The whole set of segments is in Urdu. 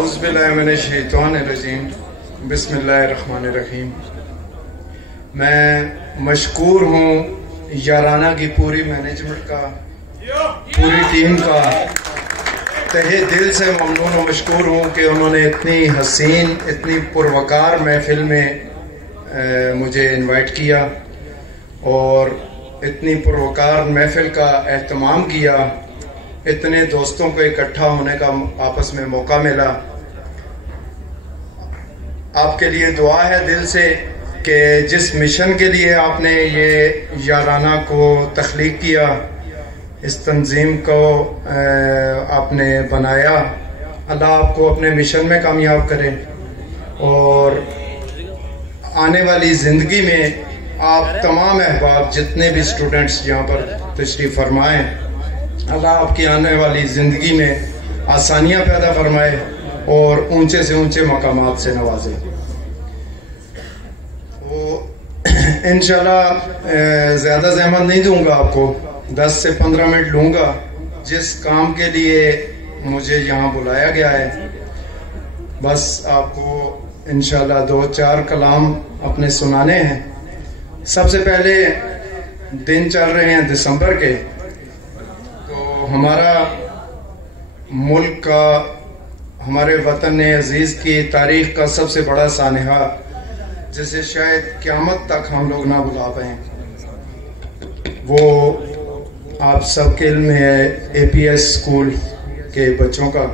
اعوذ باللہ من الشیطان الرجیم بسم اللہ الرحمن الرحیم۔ میں مشکور ہوں یارانہ کی پوری مینجمنٹ کا، پوری ٹیم کا، تہہ دل سے ممنون و مشکور ہوں کہ انہوں نے اتنی حسین، اتنی پروقار محفل میں مجھے انوائٹ کیا اور اتنی پروقار محفل کا اہتمام کیا، اتنے دوستوں کو اکٹھا ہونے کا آپس میں موقع ملا۔ آپ کے لیے دعا ہے دل سے کہ جس مشن کے لیے آپ نے یہ یارانہ کو تخلیق کیا، اس تنظیم کو آپ نے بنایا، اللہ آپ کو اپنے مشن میں کامیاب کرے اور آنے والی زندگی میں آپ تمام احباب جتنے بھی اسٹوڈنٹس یہاں پر تشریف فرمائیں، اللہ آپ کی آنے والی زندگی میں آسانیاں پیدا فرمائے اور اونچے سے اونچے مقامات سے نوازے۔ تو انشاءاللہ زیادہ زحمت نہیں دوں گا آپ کو، 10 سے 15 منٹ لوں گا جس کام کے لیے مجھے یہاں بلایا گیا ہے۔ بس آپ کو انشاءاللہ 2-4 کلام اپنے سنانے ہیں۔ سب سے پہلے دن چل رہے ہیں دسمبر کے، تو ہمارا ملک کا، ہمارے وطن عزیز کی تاریخ کا سب سے بڑا سانحہ جسے شاید قیامت تک ہم لوگ نہ بھلا پائیں، وہ آپ سب کے علم ہے اے پی ایس اسکول کے بچوں کا۔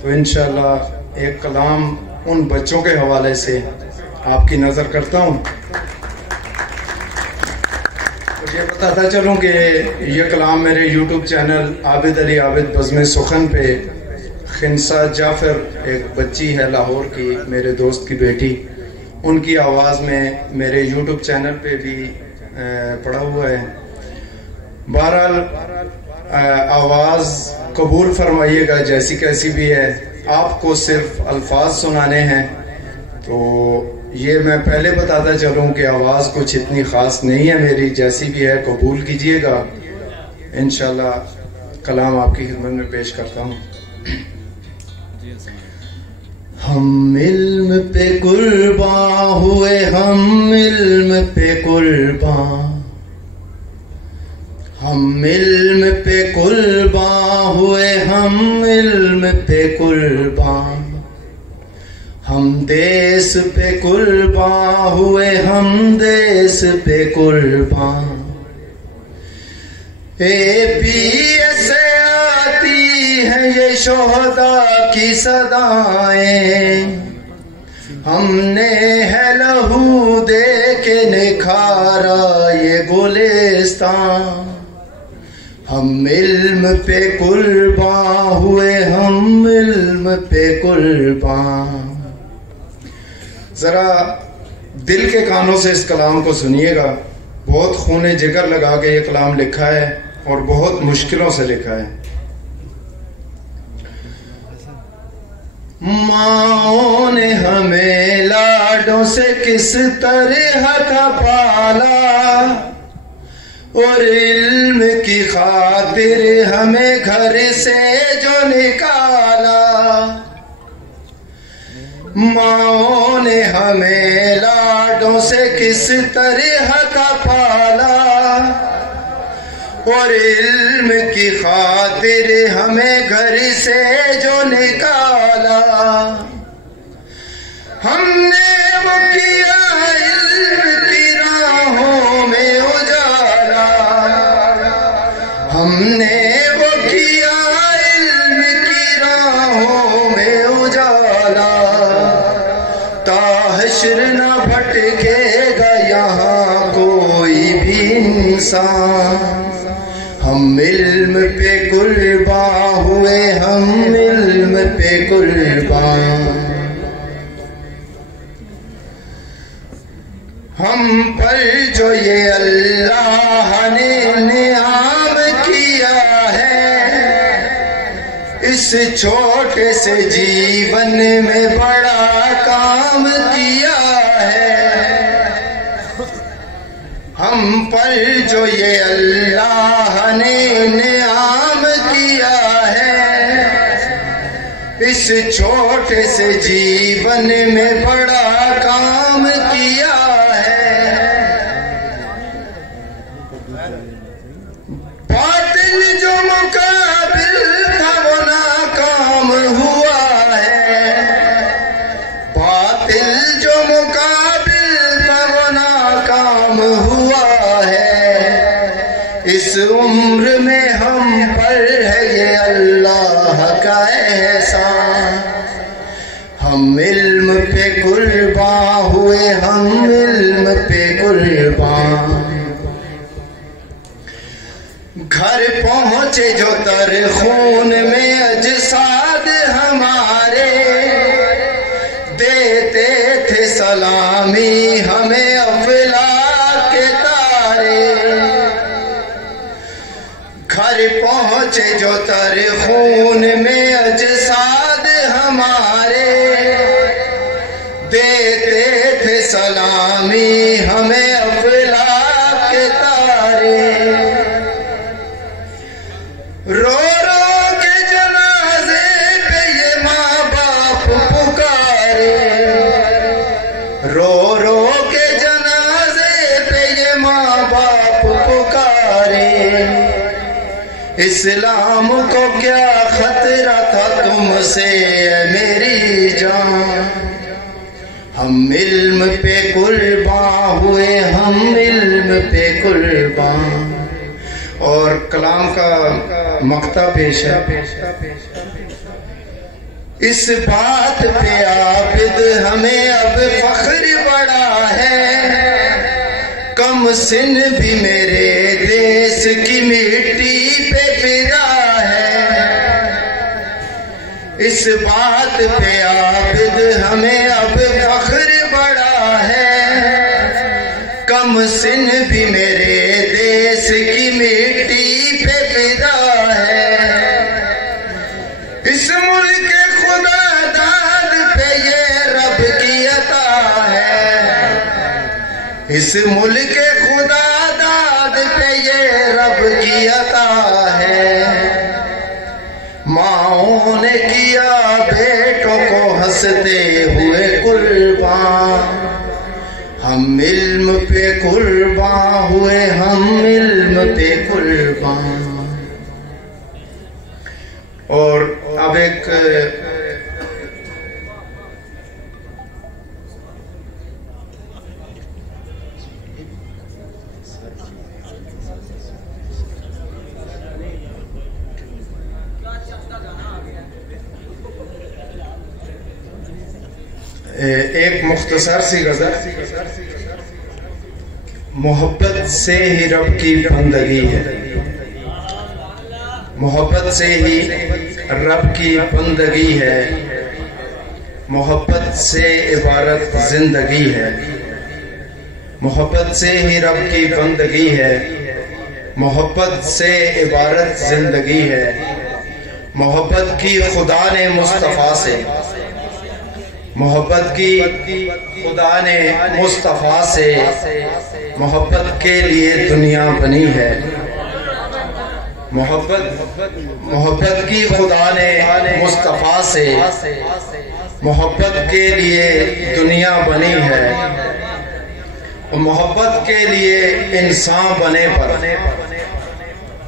تو انشاءاللہ ایک کلام ان بچوں کے حوالے سے آپ کی نظر کرتا ہوں۔ یہ بتاتا چلوں کہ یہ کلام میرے یوٹیوب چینل عابد علی عابد بزم سخن پہ خنسا جعفر، ایک بچی ہے لاہور کی، میرے دوست کی بیٹی، ان کی آواز میں میرے یوٹیوب چینل پہ بھی پڑا ہوا ہے۔ بہرحال آواز قبول فرمائیے گا جیسی کیسی بھی ہے، آپ کو صرف الفاظ سنانے ہیں۔ تو یہ میں پہلے بتاتا چلوں کہ آواز کچھ اتنی خاص نہیں ہے میری، جیسی بھی ہے قبول کیجئے گا۔ انشاءاللہ کلام آپ کی خدمت میں پیش کرتا ہوں۔ ہم علم پہ قرباں ہوئے، ہم علم پہ قرباں، ہم علم پہ قرباں ہوئے، ہم علم پہ قرباں، ہم دیس پہ قرباں ہوئے، ہم دیس پہ قرباں۔ اے پی ایس سے آتی ہیں یہ شہداء کی صدائیں، ہم نے ہے لہو دے کے نکھارا یہ گلستان، ہم علم پہ قرباں ہوئے، ہم علم پہ قرباں۔ ذرا دل کے کانوں سے اس کلام کو سنیے گا، بہت خون جگر لگا کے یہ کلام لکھا ہے اور بہت مشکلوں سے لکھا ہے۔ ماں نے ہمیں لاڈوں سے کس طرح کا پالا، اور علم کی خاطر ہمیں گھر سے جو نکالا، ماں نے ہمیں لاڈوں سے کس طرح کا پالا، اور علم کی خاطر ہمیں گھر سے جو نکالا، ہم نے وہ کیا علم کی راہوں میں اجالا، ہم نے وہ کیا علم کی راہوں میں اجالا، تا حشر نہ بھٹکے گا یہاں کوئی بھی انسان، ہم علم پہ قرباں ہوئے، ہم علم پہ قرباں۔ ہم پر جو یہ اللہ نے انعام کیا ہے، اس چھوٹے سے جیون میں بڑا کام کیا ہے، ہم پر جو یہ اللہ نے انعام کیا ہے، اس چھوٹے سے جیون میں بڑا کام کیا ہے، باطل جو مقابل تھا وہ ناکام ہوا ہے، باطل جو مقابل تھا وہ ناکام ہوا ہے، اس عمر میں ہم پر ہے یہ اللہ کا احسان، ہم علم پہ قرباں ہوئے، ہم علم پہ قرباں، گھر پہنچے جو تر خون میں اجساد ہمارے، دیتے تھے سلامی ہمیں افلاک کے تارے، گھر پہنچے جو تر خون میں اجساد ہمارے، دیتے تھے سلامی ہمیں افلاک کے تارے، رو رو کے جنازے پہ یہ ماں باپ پکارے، رو رو کے جنازے پہ یہ ماں باپ پکارے، اسلام کو کیا خطرہ تھا تم سے اے میری جان، ہم علم پہ قرباں ہوئے، ہم علم پہ قرباں۔ اور کلام کا مقطع پیش ہے، اس بات پہ عابد ہمیں اب فخر بڑا ہے، کم سن بھی میرے دیس کی مٹی پہ فدا ہے، اس بات پہ عابد ہمیں اب فخر بڑا ہے، کم سن بھی میرے دیس کی مٹی پہ فدا ہے، اس ملک خدا داد پہ یہ رب کی عطا ہے، اس ملک خدا داد پہ یہ رب کی عطا ہے، ماؤں نے کیا بیٹوں کو ہنستے ہوئے قربان، ہم علم پہ قرباں ہوئے، ہم علم پہ قربان۔ اور اب ایک مختصر سی غزل، محبت سے ہی رب کی بندگی ہے، محبت سے ہی رب کی بندگی ہے، محبت سے عبارت زندگی ہے، محبت سے ہی رب کی بندگی ہے، محبت سے عبارت زندگی ہے، محبت کی خدا نے مصطفیٰ سے، محبت کی خدا نے مصطفیٰ سے، محبت کے لیے دنیا بنی ہے، محبت کی خدا نے مصطفیٰ سے، محبت کے لیے دنیا بنی ہے، محبت کے لیے انسان بنے پر،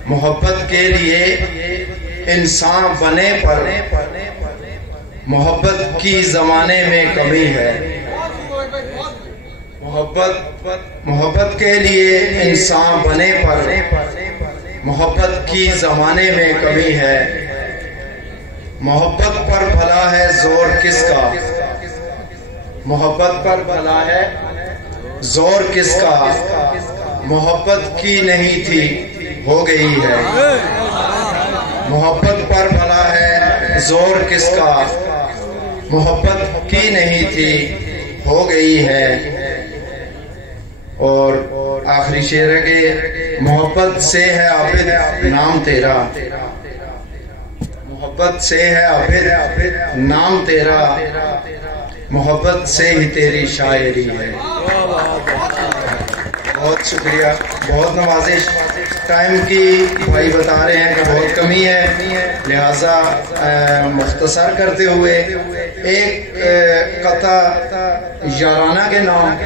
محبت کے لیے انسان بنے پر محبت کی زمانے میں کمی ہے، محبت کے لیے انسان بنے پر محبت کی زمانے میں کمی ہے، محبت پر بھلا ہے زور کس کا، محبت پر بھلا ہے زور کس کا، محبت کی نہیں تھی ہو گئی ہے، محبت پر بھلا ہے زور کس کا، محبت کی نہیں تھی ہو گئی ہے۔ اور آخری شعر ہے کہ محبت سے ہے عابد نام تیرا، محبت سے ہے عابد نام تیرا، محبت سے ہی تیری شاعری ہے۔ بہت شکریہ، بہت نوازش۔ ٹائم کی بھائی بتا رہے ہیں کہ بہت کمی ہے، لہٰذا مختصر کرتے ہوئے ایک قطع یارانہ کے نام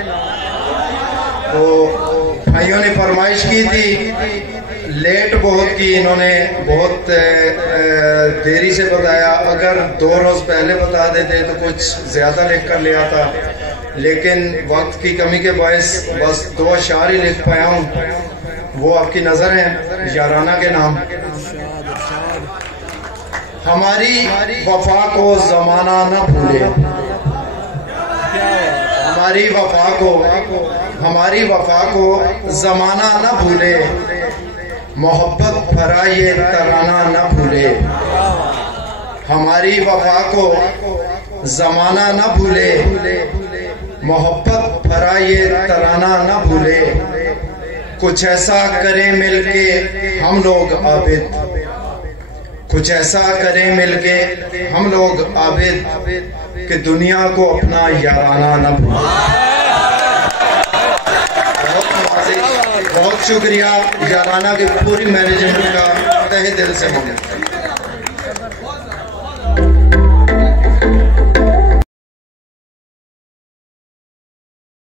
تو بھائیوں نے فرمائش کی تھی، لیٹ بہت کی، انہوں نے بہت دیری سے بتایا، اگر 2 روز پہلے بتا دیتے تو کچھ زیادہ لکھ کر لے آتا، لیکن وقت کی کمی کے باعث بس 2 اشعار ہی لکھ پایا ہوں، وہ آپ کی نظر ہیں یارانہ کے نام۔ ہماری وفا کو زمانہ نہ بھولے، ہماری وفا کو زمانہ نہ بھولے، محبت بھرا یہ ترانہ نہ بھولے، ہماری وفا کو زمانہ نہ بھولے، محبت بھرا یہ ترانہ نہ بھولے، کچھ ایسا کریں مل کے ہم لوگ عابد، کچھ ایسا کریں مل کے ہم لوگ عابد کہ دنیا کو اپنا یارانہ نہ بھولے۔ بہت شکریہ یارانہ کی پوری مینجمنٹ کا تہہ دل سے